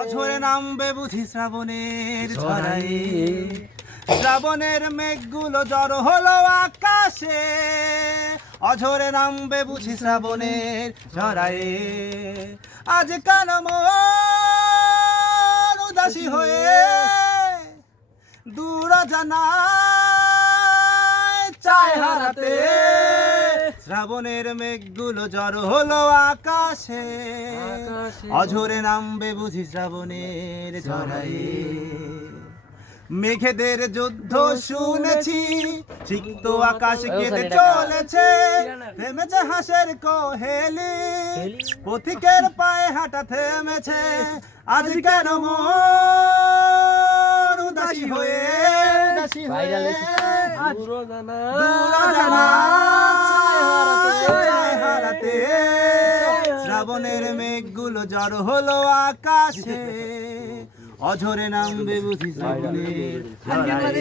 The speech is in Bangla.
অঝরে নামবে বুঝি শ্রাবণের ঝরায়, শ্রাবণের মেঘগুলো জড়ো হলো আকাশে, অঝরে নামবে বুঝি শ্রাবণের ঝরায়। আজ কেন মন উদাসী হয়ে দূর জানায় চায় হারাতে, শ্রাবণের মেঘগুলো জড়ো হলো আকাশে, অঝরে নামবে বুঝি শ্রাবণের ঝরায়। মেঘেদের যুদ্ধ শুনেছি, সিক্ত আকাশ কেঁদে চলেছে, থেমেছে হাঁসের কোহেলি, পথিকের পায়ে হাঁটা থেমেছে। আজ কেন মন উদাসী হয়ে দূর জানায় হারাতে, শ্রাবণের মেঘগুলো জড়ো হলো আকাশে, অঝরে নামবে বুঝি শ্রাবণের ঝরায়।